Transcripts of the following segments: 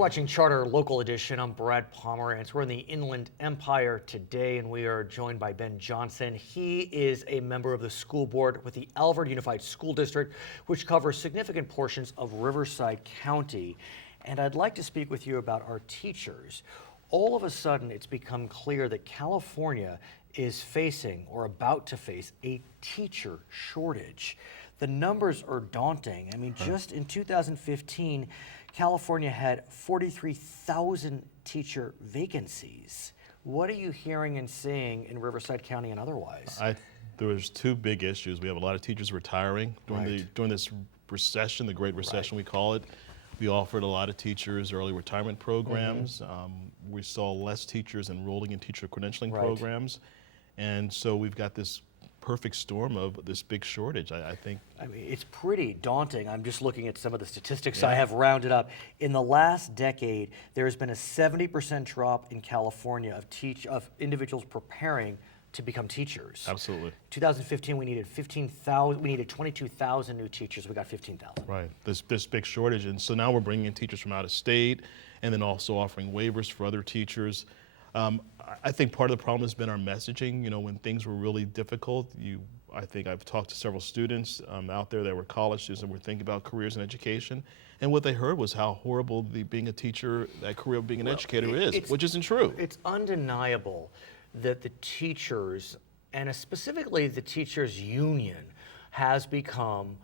watching Charter Local Edition. I'm Brad Pomerance. We're in the Inland Empire today, and we are joined by Ben Johnson. He is a member of the school board with the Alvord Unified School District, which covers significant portions of Riverside County. And I'd like to speak with you about our teachers. All of a sudden, it's become clear that California is facing or about to face a teacher shortage. The numbers are daunting. I mean, just in 2015, California had 43,000 teacher vacancies. What are you hearing and seeing in Riverside County and otherwise? There was two big issues. We have a lot of teachers retiring during this recession, the Great Recession we call it. We offered a lot of teachers early retirement programs. We saw less teachers enrolling in teacher credentialing programs. And so we've got this perfect storm of this big shortage, I think. I mean, it's pretty daunting. I'm just looking at some of the statistics I have rounded up. In the last decade, there has been a 70% drop in California of individuals preparing to become teachers. Absolutely. 2015, we needed 15,000. We needed 22,000 new teachers. We got 15,000. Right. This big shortage, and so now we're bringing in teachers from out of state, and then also offering waivers for other teachers. I think part of the problem has been our messaging. You know, when things were really difficult, I think I've talked to several students out there that were college students and were thinking about careers in education, and what they heard was how horrible being a teacher, that career of being an educator is, which isn't true. It's undeniable that the teachers, and specifically the teachers union, has become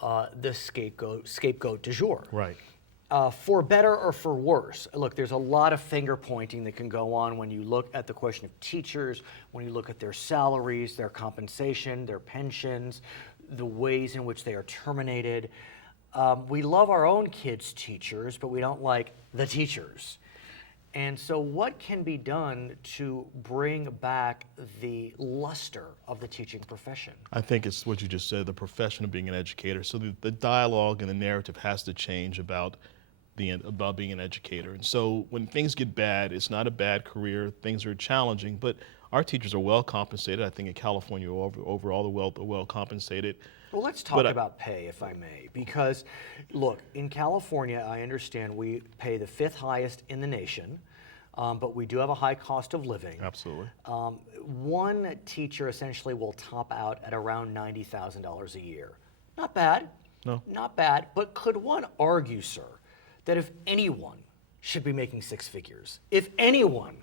the scapegoat du jour. Right. For better or for worse. Look, there's a lot of finger pointing that can go on when you look at the question of teachers, when you look at their salaries, their compensation, their pensions, the ways in which they are terminated. We love our own kids' teachers, but we don't like the teachers. And so what can be done to bring back the luster of the teaching profession? I think it's what you just said, the profession of being an educator. So the dialogue and the narrative has to change about being an educator. And so when things get bad, it's not a bad career, things are challenging, but our teachers are well compensated. I think in California overall they're well compensated. Well, let's talk about pay, if I may, because look, in California, I understand we pay the 5th highest in the nation, but we do have a high cost of living. Absolutely. One teacher essentially will top out at around $90,000 a year. Not bad. No. Not bad, but could one argue, sir, that if anyone should be making 6 figures, if anyone,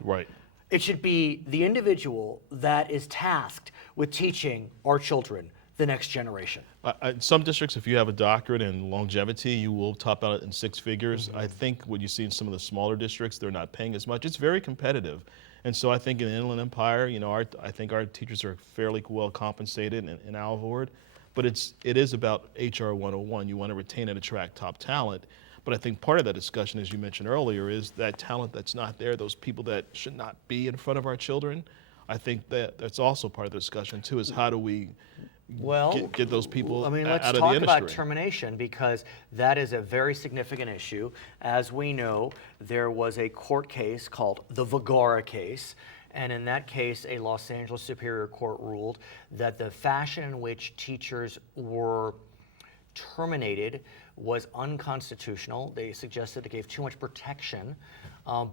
it should be the individual that is tasked with teaching our children the next generation? In some districts, if you have a doctorate in longevity, you will top out in 6 figures. I think what you see in some of the smaller districts, they're not paying as much. It's very competitive. And so I think in the Inland Empire, you know, I think our teachers are fairly well compensated in Alvord, but it is about HR 101. You want to retain and attract top talent. But I think part of that discussion, as you mentioned earlier, is that talent that's not there, those people that should not be in front of our children. I think that's also part of the discussion too, is how do we get those people out of the industry? Let's talk about termination, because that is a very significant issue. As we know, there was a court case called the Vergara case, and in that case, a Los Angeles Superior Court ruled that the fashion in which teachers were terminated was unconstitutional. They suggested it gave too much protection,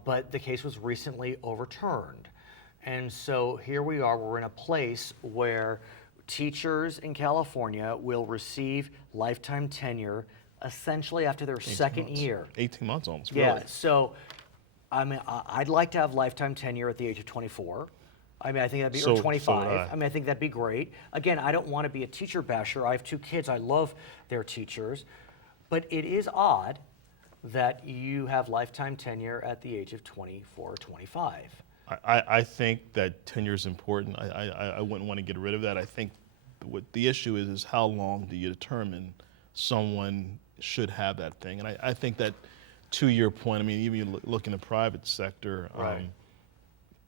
but the case was recently overturned. And so here we are, we're in a place where teachers in California will receive lifetime tenure essentially after their second year. 18 months almost, really. Yeah, so I mean, I'd like to have lifetime tenure at the age of 24. I mean, I think that'd be, or 25. I mean, I think that'd be great. Again, I don't want to be a teacher basher. I have 2 kids. I love their teachers. But it is odd that you have lifetime tenure at the age of 24 or 25. I think that tenure is important. I wouldn't want to get rid of that. I think what the issue is how long do you determine someone should have that thing? And I think that 2-year point, I mean, even you look in the private sector,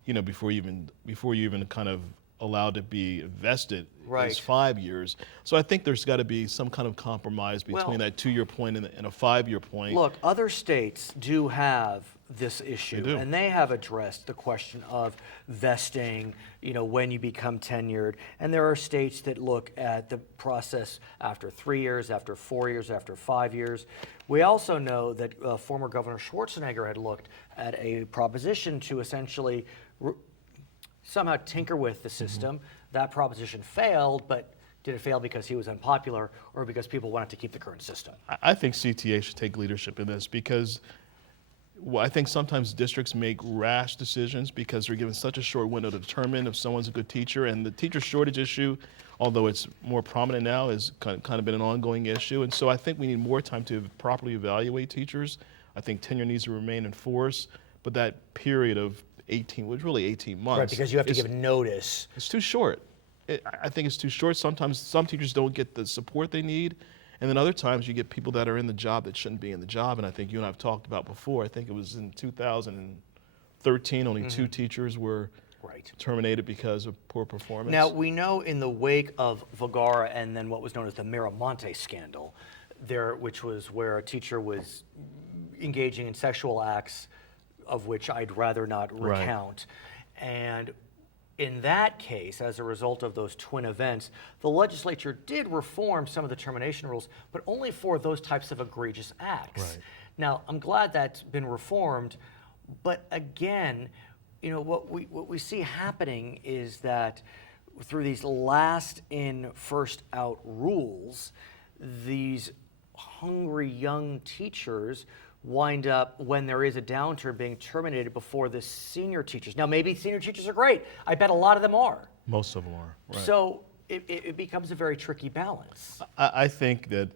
you know, before you even kind of allowed to be vested is 5 years. So I think there's got to be some kind of compromise between that 2-year point and a 5-year point. Look, other states do have this issue, do. and they have addressed the question of vesting, when you become tenured. And there are states that look at the process after 3 years, after 4 years, after 5 years. We also know that former Governor Schwarzenegger had looked at a proposition to essentially somehow tinker with the system. That proposition failed, but did it fail because he was unpopular or because people wanted to keep the current system? I think CTA should take leadership in this because I think sometimes districts make rash decisions because they're given such a short window to determine if someone's a good teacher. And the teacher shortage issue, although it's more prominent now, has kind of been an ongoing issue. And so I think we need more time to properly evaluate teachers. I think tenure needs to remain in force, but that period of 18, which really 18 months. Right, because you have to give notice. It's too short. I think it's too short. Sometimes some teachers don't get the support they need. And then other times you get people that are in the job that shouldn't be in the job. And I think you and I have talked about before. I think it was in 2013, only 2 teachers were terminated because of poor performance. Now, we know in the wake of Vergara and then what was known as the Miramonte scandal, which was where a teacher was engaging in sexual acts of which I'd rather not recount. And in that case, as a result of those twin events, the legislature did reform some of the termination rules, but only for those types of egregious acts. Right. Now, I'm glad that's been reformed, but again, what we see happening is that through these last in, first out rules, these hungry young teachers wind up, when there is a downturn, being terminated before the senior teachers. Now, maybe senior teachers are great. I bet a lot of them are. Most of them are. Right. So it becomes a very tricky balance. I think that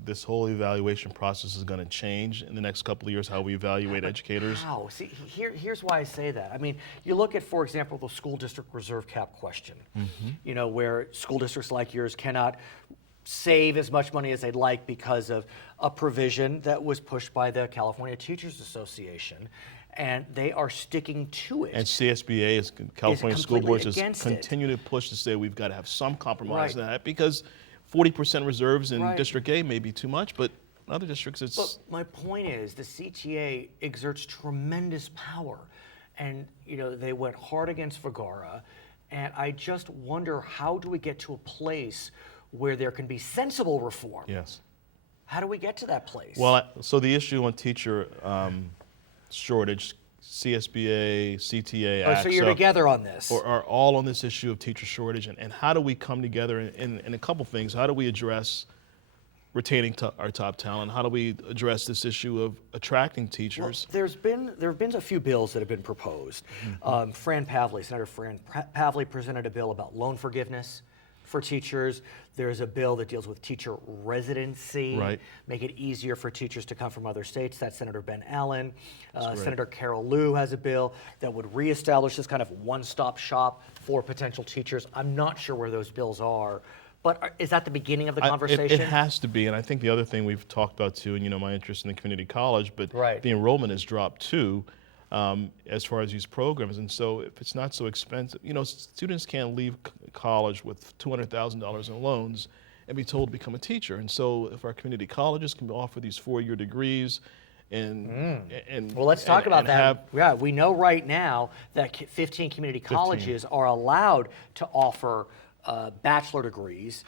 this whole evaluation process is going to change in the next couple of years, how we evaluate educators. How? See, here's why I say that. I mean, you look at, for example, the school district reserve cap question, where school districts like yours cannot save as much money as they'd like because of a provision that was pushed by the California Teachers Association, and they are sticking to it. And CSBA, California School Boards, has continued to push to say we've got to have some compromise in that, because 40% reserves in District A may be too much, but in other districts it's... But my point is, the CTA exerts tremendous power, and they went hard against Vergara, and I just wonder, how do we get to a place where there can be sensible reform? Yes. How do we get to that place? Well, so the issue on teacher shortage, CSBA, CTA, AXA, so you're together on this. Are all on this issue of teacher shortage, and how do we come together in a couple things? How do we address retaining our top talent? How do we address this issue of attracting teachers? Well, there have been a few bills that have been proposed. Senator Fran Pavley presented a bill about loan forgiveness for teachers. There's a bill that deals with teacher residency, make it easier for teachers to come from other states. That's Senator Ben Allen. Senator Carol Liu has a bill that would reestablish this kind of one-stop shop for potential teachers. I'm not sure where those bills are, but is that the beginning of the conversation? It has to be, and I think the other thing we've talked about too, and my interest in the community college, but the enrollment has dropped too. As far as these programs, and so if it's not so expensive, students can't leave college with $200,000 in loans and be told to become a teacher. And so if our community colleges can offer these 4-year degrees, and well, let's talk about that. We know right now that 15 community colleges are allowed to offer bachelor degrees.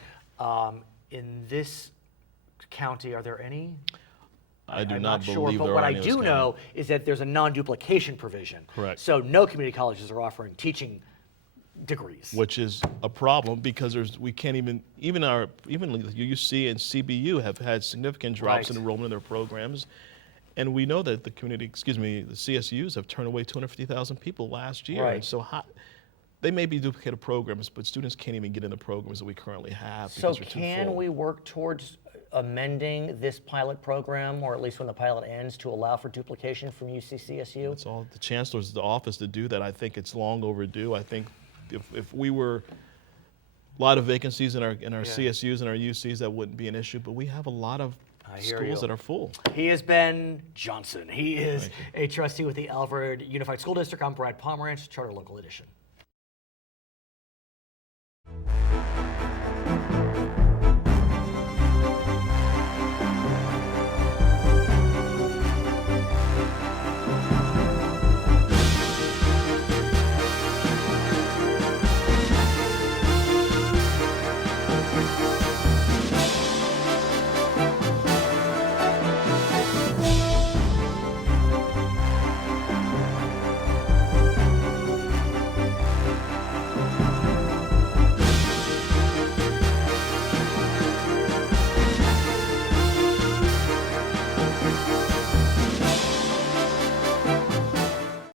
In this county, are there any? I'm not not sure, believe but there what are I any do know is that there's a non-duplication provision. Correct. So no community colleges are offering teaching degrees, which is a problem because we can't even the UC and CBU have had significant drops in enrollment in their programs, and we know that the CSUs have turned away 250,000 people last year. And so they may be duplicated programs, but students can't even get in the programs that we currently have because they're too full. Can we work towards amending this pilot program, or at least when the pilot ends, to allow for duplication from UC-CSU? It's all the chancellor's office to do that. I think it's long overdue. I think if we were a lot of vacancies in our CSUs and our UCs, that wouldn't be an issue. But we have a lot of schools that are full. He has Ben Johnson. He is a trustee with the Alvord Unified School District. I'm Brad Pomerance, Charter Local Edition.